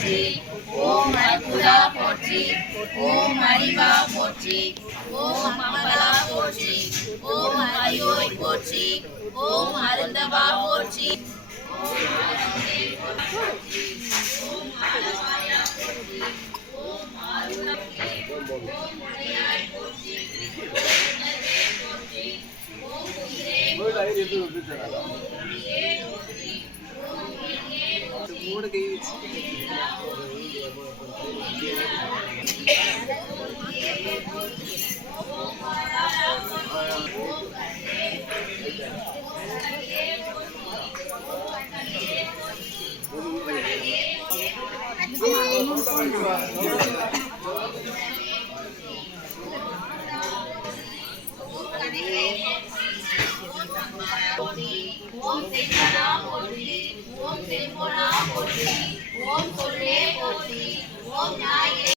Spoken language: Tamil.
போற்றி ஓம் அற்புதா போற்றி ஓம் அறிவா போற்றி ஓம் அமலா போற்றி ஓம் அரியோய் போற்றி ஓம் அருந்தவா போற்றி ஓம் ஆரோக்கியே போற்றி ஓம் ஆலவாயா போற்றி ஓம் ஆருணக்கே ஓம் உடையாய் போற்றி ஓம் உணர்வே போற்றி ஓம் உயிரே போற்றி ஓம் ஒளியே போற்றி ஓம் ஒளியே போற்றி மூணு கை வச்சு ஓம் வாராயா போற்றி ஓம் கண்ணே போற்றி ஓம் கண்ணே போற்றி ஓம் கண்ணே போற்றி ஓம் கண்ணே ஓம் தெய்வனா போற்றி ஓம் தெய்வனா போற்றி ஓம் சொல்லே போற்றி ஓம் நாயே